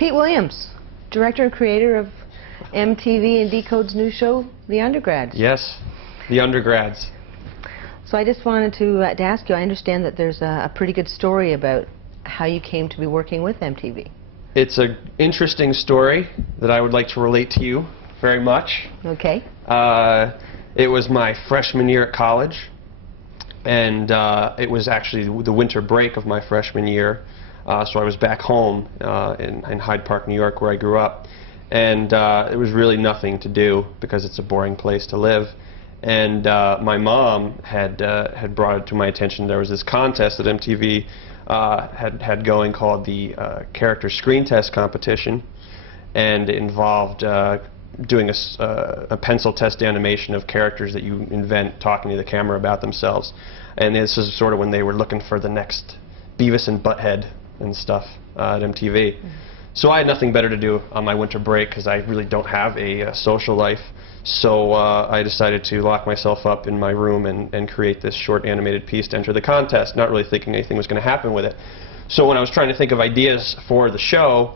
Pete Williams, director and creator of MTV and Decode's new show, The Undergrads. Yes, The Undergrads. So I just wanted to ask you, I understand that there's a pretty good story about how you came to be working with MTV. It's an interesting story that I would like to relate to you very much. Okay. It was my freshman year at college, and it was actually the winter break of my freshman year, so I was back home in Hyde Park, New York, where I grew up, and it was really nothing to do because it's a boring place to live. And my mom had brought it to my attention. There was this contest that MTV had going called the Character Screen Test Competition, and it involved doing a pencil test animation of characters that you invent talking to the camera about themselves. And this is sort of when they were looking for the next Beavis and Butthead and stuff at MTV. Mm-hmm. So I had nothing better to do on my winter break because I really don't have a social life. So I decided to lock myself up in my room and create this short animated piece to enter the contest, not really thinking anything was going to happen with it. So when I was trying to think of ideas for the show,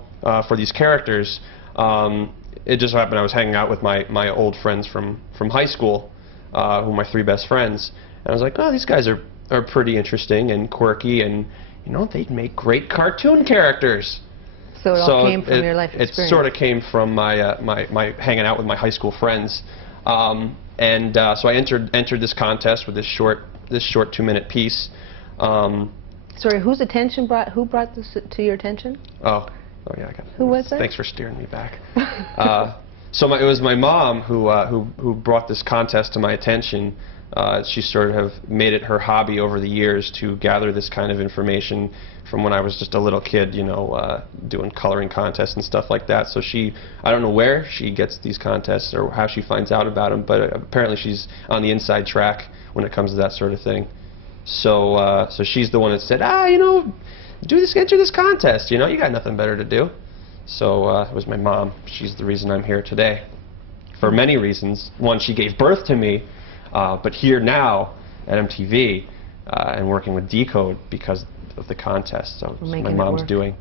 for these characters, it just happened I was hanging out with my old friends from high school, who are my three best friends, and I was like, oh, these guys are pretty interesting and quirky, and you know, they'd make great cartoon characters. So it all came from your life experience. It sort of came from my hanging out with my high school friends, so I entered this contest with this short 2-minute piece. Sorry, who brought this to your attention? Oh yeah, I got it. Who was that? Thanks for steering me back. So it was my mom who brought this contest to my attention. She sort of made it her hobby over the years to gather this kind of information from when I was just a little kid, you know, doing coloring contests and stuff like that. So I don't know where she gets these contests or how she finds out about them, but apparently she's on the inside track when it comes to that sort of thing. So she's the one that said, you know, enter this contest, you know, you got nothing better to do. So it was my mom. She's the reason I'm here today, for many reasons. One, she gave birth to me, but here now at MTV and working with Decode because of the contest. So it's my mom's doing.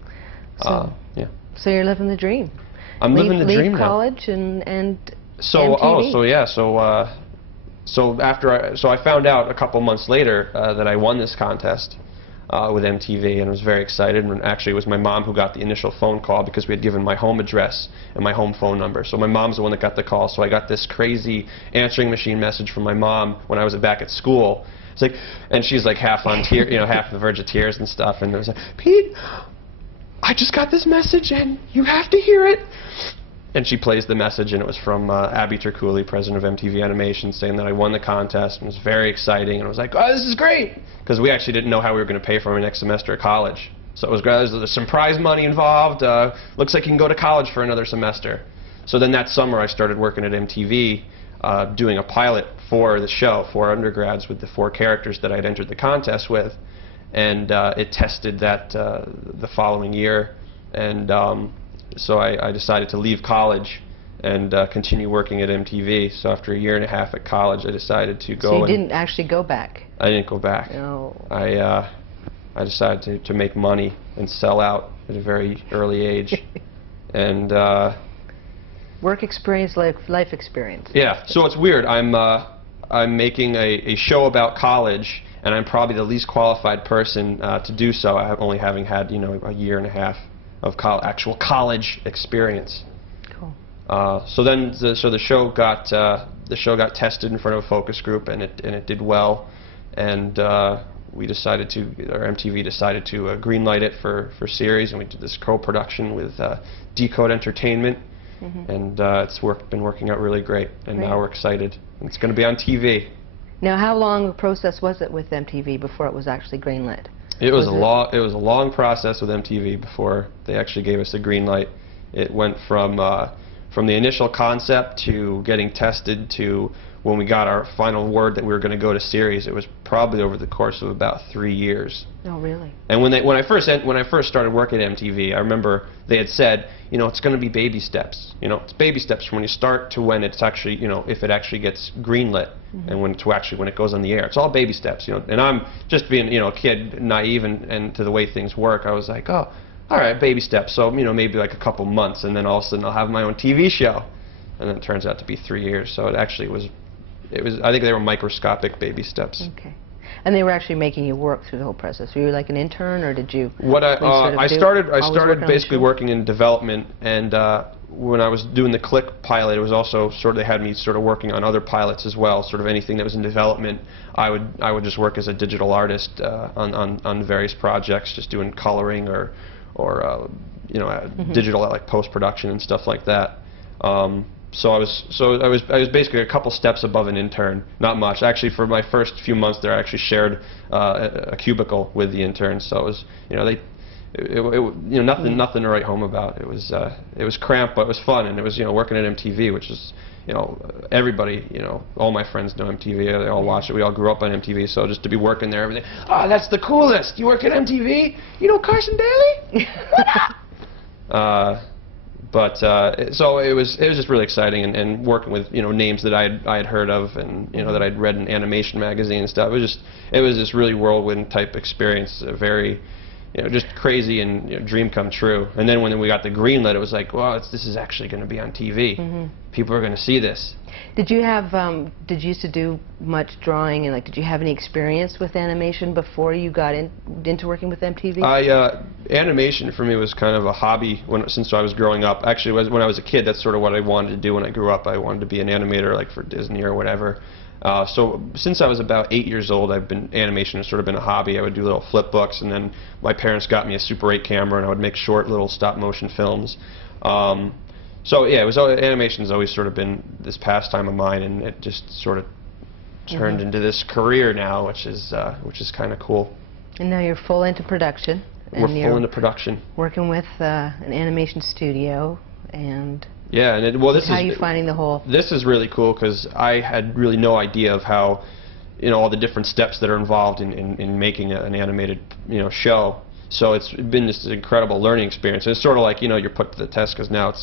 Yeah. So you're living the dream. I'm living the dream now. Leave college and so MTV. So I found out a couple months later that I won this contest with MTV, and I was very excited. And actually, it was my mom who got the initial phone call because we had given my home address and my home phone number. So my mom's the one that got the call. So I got this crazy answering machine message from my mom when I was back at school. It's like, and she's like half on tear, you know, half on the verge of tears and stuff. And it was like, Pete, I just got this message, and you have to hear it. And she plays the message, and it was from Abby Turcouli, president of MTV Animation, saying that I won the contest, and it was very exciting. And I was like, oh, this is great, because we actually didn't know how we were going to pay for my next semester at college. So it was great. There's some prize money involved. Looks like you can go to college for another semester. So then that summer, I started working at MTV, doing a pilot for the show, for Undergrads, with the 4 characters that I'd entered the contest with. And it tested that the following year. And so I decided to leave college and continue working at MTV. So after a year and a half at college, I decided to go. So you didn't actually go back? I didn't go back. No. I decided to make money and sell out at a very early age. And work experience, life experience. Yeah. So it's weird. I'm making a show about college, and I'm probably the least qualified person to do so. Only having had, you know, a year and a half of actual college experience. Cool. So the show got tested in front of a focus group, and it did well, and MTV decided to greenlight it for series, and we did this co-production with Decode Entertainment, and it's been working out really great, and now we're excited. It's going to be on TV. Now, how long a process was it with MTV before it was actually greenlit? It was a long process with MTV before they actually gave us a green light. It went from the initial concept to getting tested to when we got our final word that we were going to go to series. It was probably over the course of about 3 years. Oh, really? And when I first started working at MTV, I remember they had said, you know, it's going to be baby steps. You know, it's baby steps from when you start to when it's actually, you know, if it actually gets greenlit, and when it goes on the air. It's all baby steps, you know. And I'm just being, you know, a kid, naive and to the way things work. I was like, oh, all right, baby steps. So, you know, maybe like a couple months, and then all of a sudden I'll have my own TV show. And then it turns out to be 3 years. So it actually was, I think they were microscopic baby steps. Okay. And they were actually making you work through the whole process. Were you like an intern, or did you? I started basically working in development, and when I was doing the Click pilot, it was also sort of, they had me sort of working on other pilots as well. Sort of anything that was in development, I would just work as a digital artist on various projects, just doing coloring or you know, digital like post-production and stuff like that. So I was basically a couple steps above an intern, not much. Actually, for my first few months there, I actually shared a cubicle with the interns. So it was, you know, you know, nothing to write home about. It was cramped, but it was fun, and it was, you know, working at MTV, which is, you know, everybody, you know, all my friends know MTV. They all watch it. We all grew up on MTV. So just to be working there, everything. Oh, that's the coolest. You work at MTV? You know Carson Daly? So it was just really exciting, and working with, you know, names that I had heard of, and, you know, that I'd read in animation magazine and stuff. It was this really whirlwind type experience, very, you know, just crazy and, you know, dream come true. And then when we got the green light, it was like, well, this is actually going to be on TV. People are going to see this. Did you have did you used to do much drawing, and like, did you have any experience with animation before you got into working with MTV? Animation for me was kind of a hobby since I was growing up. Actually, when I was a kid, that's sort of what I wanted to do when I grew up. I wanted to be an animator, like for Disney or whatever. So since I was about 8 years old, animation has sort of been a hobby. I would do little flip books, and then my parents got me a Super 8 camera, and I would make short little stop motion films. So yeah, animation's always sort of been this pastime of mine, and it just sort of turned into this career now, which is kind of cool. And now you're full into production. We're full into production. Working with an animation studio, and yeah, and how are you finding the whole? This is really cool because I had really no idea of how, you know, all the different steps that are involved in making an animated, you know, show. So it's been this incredible learning experience. It's sort of like, you know, you're put to the test because now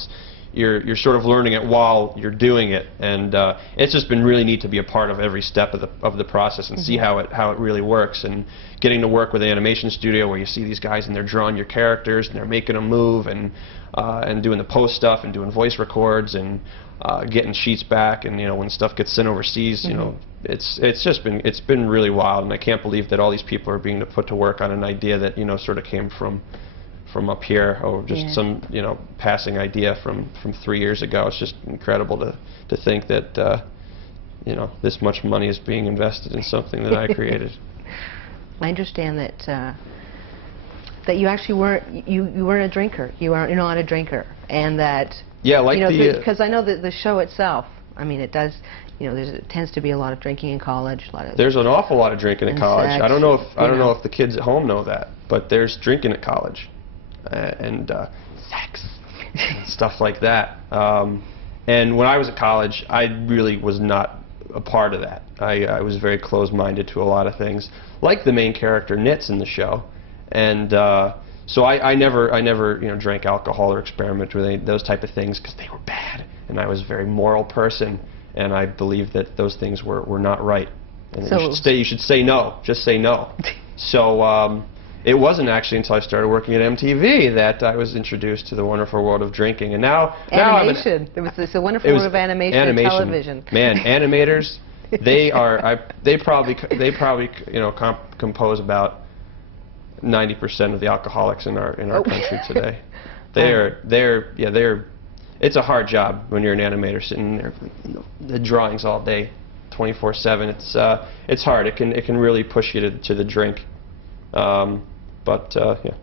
you're sort of learning it while you're doing it, and it's just been really neat to be a part of every step of the process and see how it really works, and getting to work with an animation studio where you see these guys and they're drawing your characters and they're making them move, and doing the post stuff and doing voice records, and getting sheets back, and, you know, when stuff gets sent overseas, you know, it's been really wild, and I can't believe that all these people are being put to work on an idea that, you know, sort of came from up here, or just some, you know, passing idea from 3 years ago. It's just incredible to think that you know, this much money is being invested in something that I created. I understand that that you actually weren't a drinker. You're not a drinker, and that, yeah, like, you know, because I know that the show itself, I mean, it does, you know, it tends to be a lot of drinking in college. There's an awful lot of drinking in college. Sex, I don't know if the kids at home know that, but there's drinking at college, and sex, and stuff like that. And when I was at college, I really was not a part of that. I was very closed-minded to a lot of things, like the main character Nitz in the show, and so I never you know, drank alcohol or experimented with those type of things because they were bad, and I was a very moral person, and I believed that those things were not right, and so you should say no, just say no. So it wasn't actually until I started working at MTV that I was introduced to the wonderful world of drinking, and now animation. It's a wonderful world of animation and television. Man, animators, they probably you know, compose about 90% of the alcoholics in our country today. It's a hard job when you're an animator sitting there, you know, the drawings all day, 24/7. It's hard. It can really push you to the drink. Yeah.